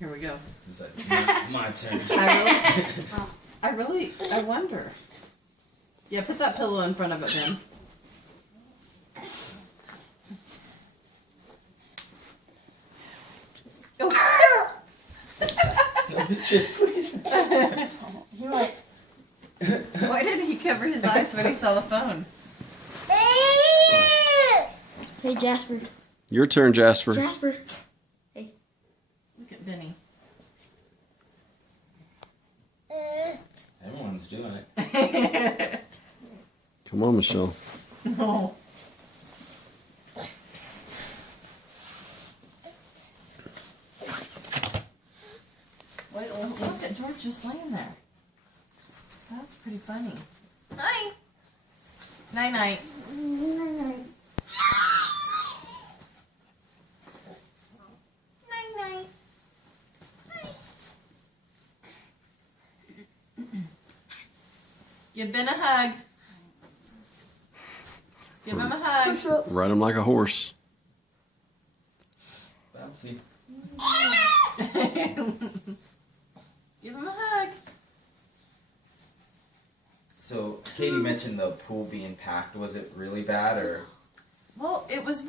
Here we go. It's like, my turn. I wonder. Yeah, put that pillow in front of it, Ben. Oh. Just please. You're like, why did he cover his eyes when he saw the phone? Hey, Jasper. Your turn, Jasper. Jasper. Hey. Look at Benny. Everyone's doing it. Come on, Michelle. No. Wait, look at George just laying there. That's pretty funny. Night. Night night. Night night. Give Ben a hug. Give him a hug. Ride him like a horse. Bouncy. Give him a hug. So Katie mentioned the pool being packed. Was it really bad or? Well, it was